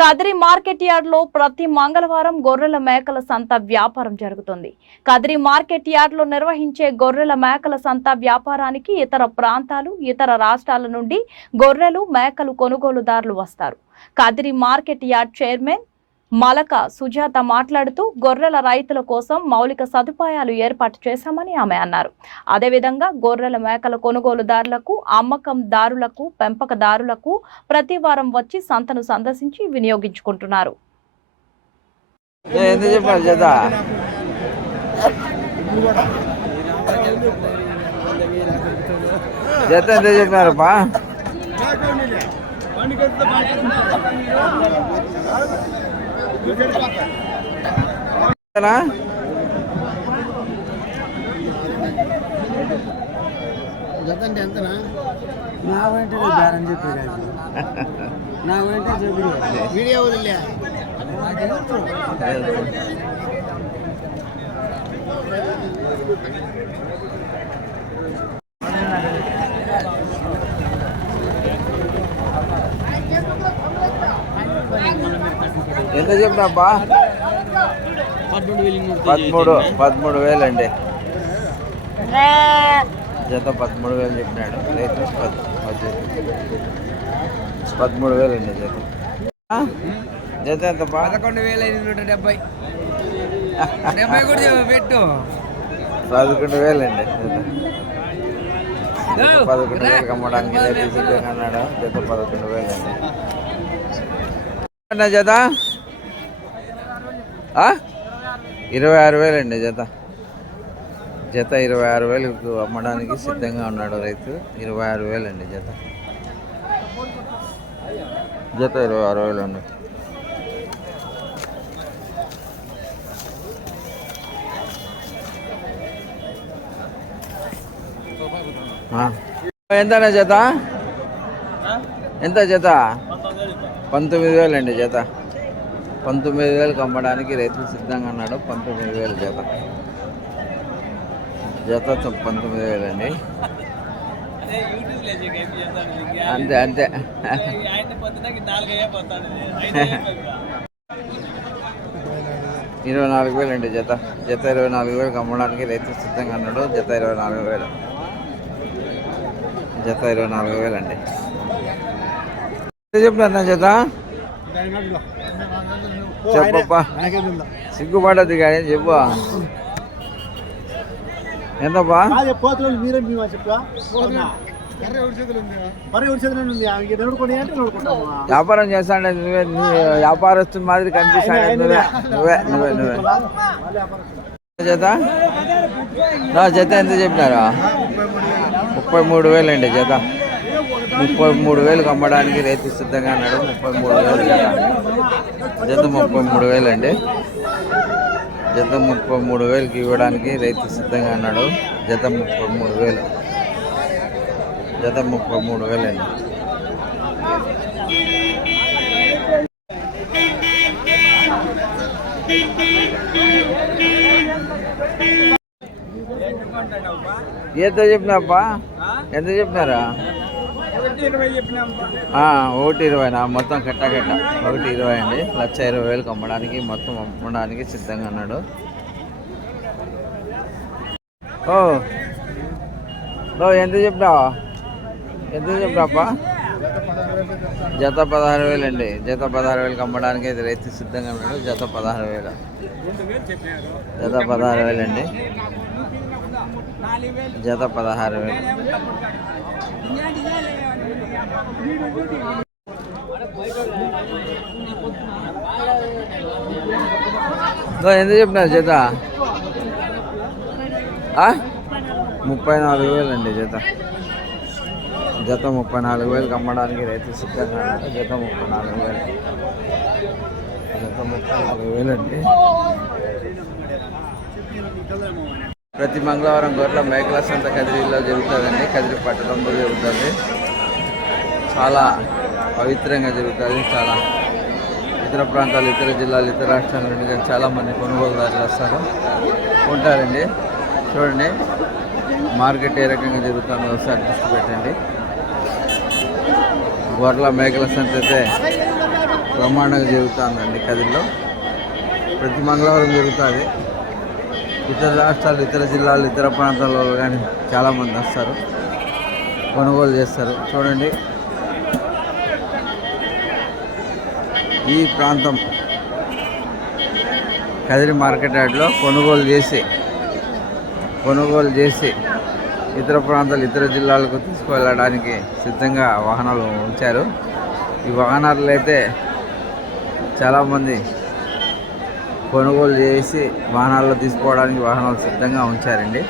Kadiri market yard లో ప్రతి మంగళవారం గొర్రెల మేకల సంత వ్యాపారం జరుగుతుంది. కదిరి మార్కెట్ యార్డ్ లో నిర్వహించే గొర్రెల మేకల సంత వ్యాపారానికి ఇతర ప్రాంతాలు, ఇతర రాష్ట్రాల నుండి గొర్రెలు, మేకలు కొనుగోలుదారులు వస్తారు. Kadiri market yard chairman Malaka Sujatha మాట్లాడుతూ గొర్రెల రైతుల కోసం మౌలిక సదుపాయాలు ఏర్పాటు చేశామని ఆమె అన్నారు. అదేవిధంగా గొర్రెల మేకల కొనుగోలుదారులకు, అమ్మకందారులకు, పెంపకదారులకు ప్రతి వారం వచ్చి సంతను సందర్శించి వినియోగించుకుంటున్నారు. జతంటే ఎంతనా? నా వెంటే బేరం చెప్పారు, నా వెంటే చెప్పారు. వీడియో వదిలే ఎంత చెప్పినప్పా? 13,000 అండి. జత 13,000 చెప్పినాడు రైతు. 13,000 అండి జత. జత ఎంతపా? 11,570. 70 కూడా పెట్టు. 11,000 అండి జత. 11,000 అమ్మడానికి రైతు సిద్ధంగా అన్నాడు. జత 11,000 అండి. జత 26,000 అండి జత. జత 26,000కు అమ్మడానికి సిద్ధంగా ఉన్నాడు రైతు. 26,000 అండి జత. జత 26,000 అండి. ఎంతనా జత? ఎంత జత? 19,000 అండి జత. 19,000కి అమ్మడానికి రైతు సిద్ధంగా ఉన్నాడు. 19,000 జత. జత 19,000 అండి. అంతే అంతే. 24,000 అండి జత. జత 24,000కి అమ్మడానికి రైతు సిద్ధంగా ఉన్నాడు. జత 24,000. జత 24,000 అండి. చెప్పిన జత చెప్పప్పా, సిగ్గుపడద్దు కానీ చెప్పు. ఎంతప్పా? వ్యాపారం చేస్తాండే నువ్వే, వ్యాపారస్తు మాదిరి కనిపిస్తాడే నువ్వే నువ్వే నువ్వే నువ్వే. జత జత ఎంత చెప్పినారా? 33,000 అండి జత. 33,000కి అమ్మడానికి రైతు సిద్ధంగా అన్నాడు. 33,000 జత. జత 33,000 అండి. జత 33,000కి ఇవ్వడానికి రైతు సిద్ధంగా అన్నాడు. జత 33,000. జత 33,000 అండి. ఎంత చెప్పినాప్పా? ఎంత చెప్పినారా? 1,20,000 మొత్తం కట్ట 1,20,000 అండి. 1,20,000కి అమ్మడానికి, మొత్తం అమ్మడానికి సిద్ధంగా అన్నాడు. ఎంత చెప్పినావా? ఎంత చెప్పినాప్పా? జత 16,000 అండి. జత 16,000కి అమ్మడానికి అయితే రైతు సిద్ధంగా ఉన్నాడు. జత 16,000. జత 16,000 అండి. జత 16,000. ఎంత చెప్పినారు జత? 34,000 అండి జత. జత 34,000కి అమ్మడానికి రైతు సిద్ధంగా ఉన్నాడు. జత 34,000. జత 34,000 అండి. ప్రతి మంగళవారం గొర్రెల మేకల సంత కదిరిలో జరుగుతుందండి. కదిరి పట్టణంలో జరుగుతుంది. చాలా పవిత్రంగా జరుగుతుంది. చాలా ఇతర ప్రాంతాలు, ఇతర జిల్లాలు, ఇతర రాష్ట్రాల నుండి చాలామంది కొనుగోలుదారులు వస్తారు, ఉంటారండి. చూడండి మార్కెట్ ఏ రకంగా జరుగుతుందో ఒకసారి దృష్టి పెట్టండి. గొర్రెల మేకల సంత అయితే బ్రహ్మాండంగా జరుగుతుందండి కదిరిలో. ప్రతి మంగళవారం జరుగుతుంది. ఇతర రాష్ట్రాలు, ఇతర జిల్లాలు, ఇతర ప్రాంతాల్లో కానీ చాలామంది వస్తారు, కొనుగోలు చేస్తారు. చూడండి, ఈ ప్రాంతం కదిరి మార్కెట్ యార్డ్లో కొనుగోలు చేసి ఇతర ప్రాంతాలు, ఇతర జిల్లాలకు తీసుకువెళ్ళడానికి సిద్ధంగా వాహనాలు ఉంచారు. ఈ వాహనాలు అయితే చాలామంది కొనుగోలు చేసి వాహనాల్లో తీసుకోవడానికి వాహనాలు సిద్ధంగా ఉంచారండి.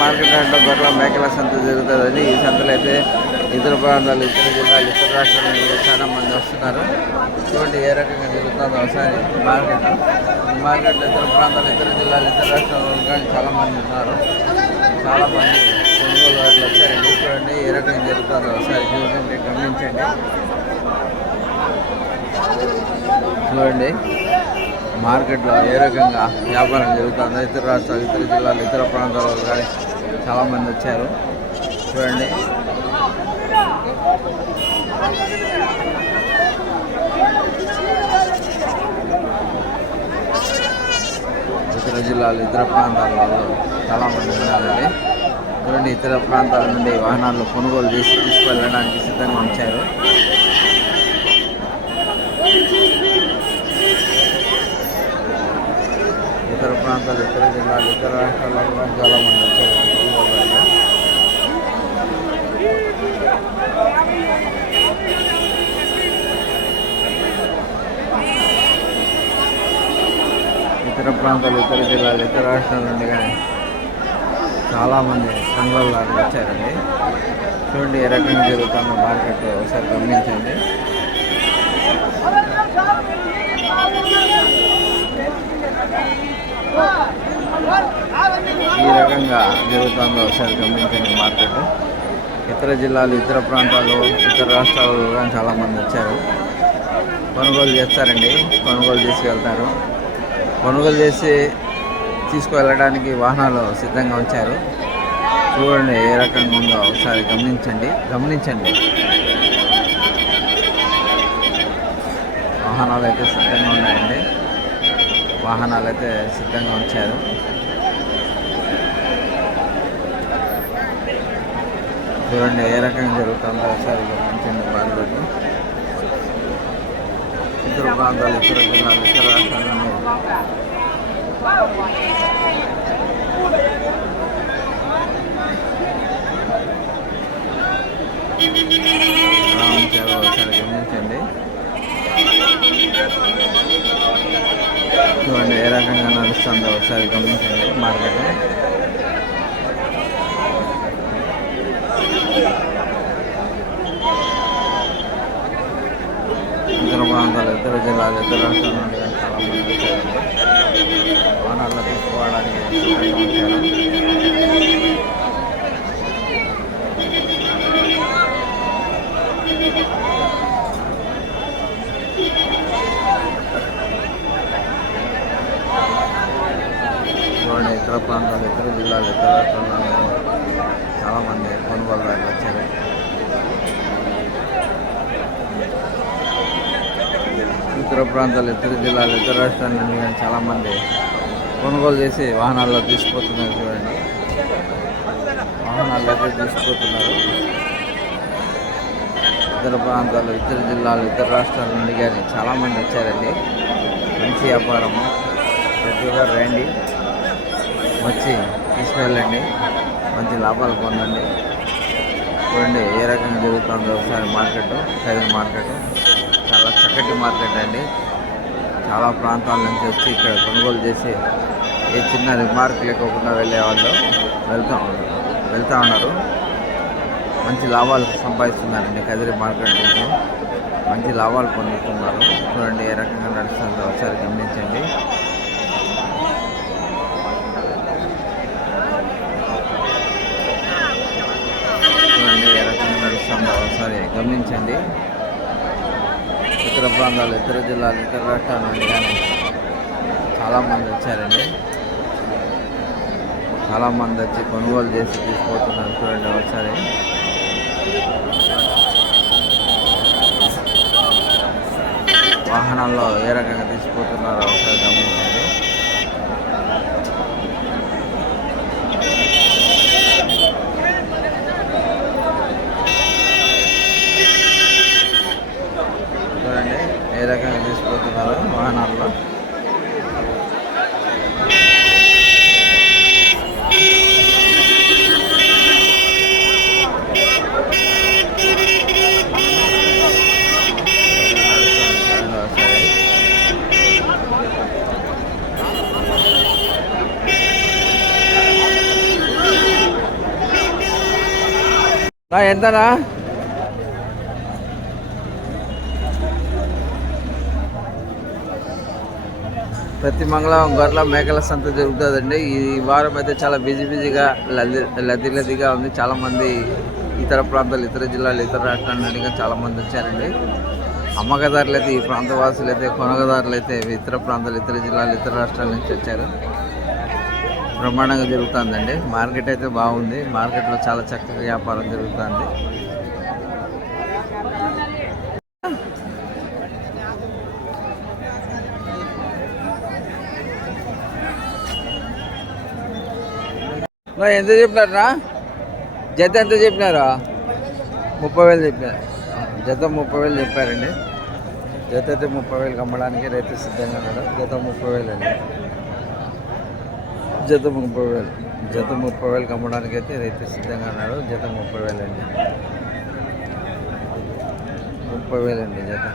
మార్కెట్ యార్డ్లో గొర్రెల మేకల సంత జరుగుతుందని, ఈ సంతలో అయితే ఇతర ప్రాంతాలు, ఇతర జిల్లాలు, ఇతర రాష్ట్రాల నుంచి చాలా మంది వస్తున్నారు. చూడండి ఏ రకంగా జరుగుతుందో ఒకసారి మార్కెట్లో ఇతర ప్రాంతాలు, ఇతర జిల్లాలు, ఇతర రాష్ట్రాల కానీ చాలామంది ఉన్నారు. చాలామంది కొనుగోలు వాటిలో వచ్చారండి. చూడండి ఏ రకంగా జరుగుతుందో ఒకసారి గమనించండి. చూడండి మార్కెట్లో ఏ రకంగా వ్యాపారం జరుగుతుందో. ఇతర రాష్ట్రాలు, ఇతర జిల్లాలు, ఇతర ప్రాంతాల కానీ చాలామంది వచ్చారు. చూడండి ఇతర జిల్లాలు, ఇతర ప్రాంతాలలో చాలామంది ఉన్నారండి. చూడండి ఇతర ప్రాంతాల నుండి వాహనాలు కొనుగోలు చేసి తీసుకువెళ్ళడానికి సిద్ధంగా ఉంచారు. ఇతర ప్రాంతాలు, ఇతర జిల్లాలు, ఇతర రాష్ట్రాల్లో కూడా చాలామంది వచ్చారు కొనుగోలు. ఇతర ప్రాంతాలు, ఇతర జిల్లాలు, ఇతర రాష్ట్రాల నుండి కానీ చాలామంది కొనుగోలుదారులు వచ్చారండి. చూడండి ఏ రకంగా జరుగుతుందో మార్కెట్ ఒకసారి గమనించండి. ఈ రకంగా జరుగుతుందో ఒకసారి గమనించండి మార్కెట్. ఇతర జిల్లాలు, ఇతర ప్రాంతాలు, ఇతర రాష్ట్రాలు కానీ చాలామంది వచ్చారు, కొనుగోలు చేస్తారండి. కొనుగోలు తీసుకెళ్తారు. కొనుగోలు చేసి తీసుకువెళ్ళడానికి వాహనాలు సిద్ధంగా ఉంచారు. చూడండి ఏ రకంగా ఉందో ఒకసారి గమనించండి. వాహనాలు అయితే సిద్ధంగా ఉన్నాయండి. వాహనాలు అయితే సిద్ధంగా ఉంచారు. చూడండి ఏ రకంగా జరుగుతుందో ఒకసారి గమనించండి. మార్కెట్ ఇతర ప్రాంతాలు, ఇతర జిల్లాలు, ఇతర రాష్ట్రాలు ఒకసారి గమనించండి. చూడండి ఏ రకంగా నడుస్తుందో ఒకసారి గమనించండి మార్కెట్. ఇతర ప్రాంతాలు, ఇతర జిల్లాలు, ఇతర రాష్ట్రాల నుండి చాలామంది వచ్చారండి. వాహనాల్లో తీసుకోవడానికి వచ్చారు. చూడండి ఇతర ప్రాంతాలు, ఇతర జిల్లాలు, ఇతర రాష్ట్రాల నుండి చాలామంది కొనుగోలుదారులు వచ్చారు. ఇతర ప్రాంతాలు, ఇతర జిల్లాలు, ఇతర రాష్ట్రాల నుండి కానీ చాలామంది కొనుగోలు చేసి వాహనాల్లో తీసుకుపోతున్నారు. చూడండి వాహనాల్లో అయితే తీసుకుపోతున్నారు. ఇతర ప్రాంతాలు, ఇతర జిల్లాలు, ఇతర రాష్ట్రాల నుండి కానీ చాలామంది వచ్చారండి. మంచి వ్యాపారము. ప్రతి ఒక్కరు రండి, వచ్చి తీసుకువెళ్ళండి, మంచి లాభాలు పొందండి. చూడండి ఏ రకంగా జరుగుతుందో ఒకసారి మార్కెట్. కదిరి మార్కెట్ చాలా చక్కటి మార్కెట్ అండి. చాలా ప్రాంతాల నుంచి వచ్చి ఇక్కడ కొనుగోలు చేసి ఏ చిన్న రిమార్క్ లేకోకుండా వెళ్ళే వాళ్ళు వెళ్తూ ఉన్నారు. మంచి లాభాలు సంపాదిస్తున్నారండి. కదిరి మార్కెట్ నుంచి మంచి లాభాలు పొందుతున్నారు. చూడండి ఏ రకంగా నడుస్తుందో ఒకసారి గమనించండి. చూడండి ఏ రకంగా నడుస్తుందో ఒకసారి గమనించండి. ఇతర ప్రాంతాలు, ఇతర జిల్లాలు, ఇతర రాష్ట్రాల నుండి కానీ చాలామంది వచ్చారండి. చాలామంది వచ్చి కొనుగోలు చేసి తీసుకుపోతున్నారు. చూడండి ఒకసారి వాహనాల్లో ఏ రకంగా తీసుకుపోతున్నారో ఒకసారి గమనించండి. చూడండి ఏ రకంగా తీసుకుపోతున్నారో వాహనాల్లో. ఎంతనా? ప్రతి మంగళవారం గొర్రెల మేకల సంత జరుగుతుందండి. ఈ వారం అయితే చాలా బిజీగా లదిగా ఉంది. చాలామంది ఇతర ప్రాంతాలు, ఇతర జిల్లాలు, ఇతర రాష్ట్రాల నుండి చాలామంది వచ్చారండి. అమ్మకదారులు అయితే, ఈ ప్రాంత వాసులు అయితే, కొనగదారులు అయితే ఇతర ప్రాంతాలు, ఇతర జిల్లాలు, ఇతర రాష్ట్రాల నుంచి వచ్చారు. బ్రహ్మాండంగా జరుగుతుందండి. మార్కెట్ అయితే బాగుంది. మార్కెట్లో చాలా చక్కగా వ్యాపారం జరుగుతుంది. ఎంత చెప్పినారా? జత ఎంత చెప్పినారా? 30,000 చెప్పినారు. జత 30,000 చెప్పారండి. జత అయితే 30,000 అమ్మడానికి రైతు సిద్ధంగా ఉన్నాడు. జత 30,000 అండి. జత 30,000. జత 30,000 అమ్మడానికి అయితే రైతు సిద్ధంగా ఉన్నాడు. జత 30,000 అండి. 30,000 అండి జత.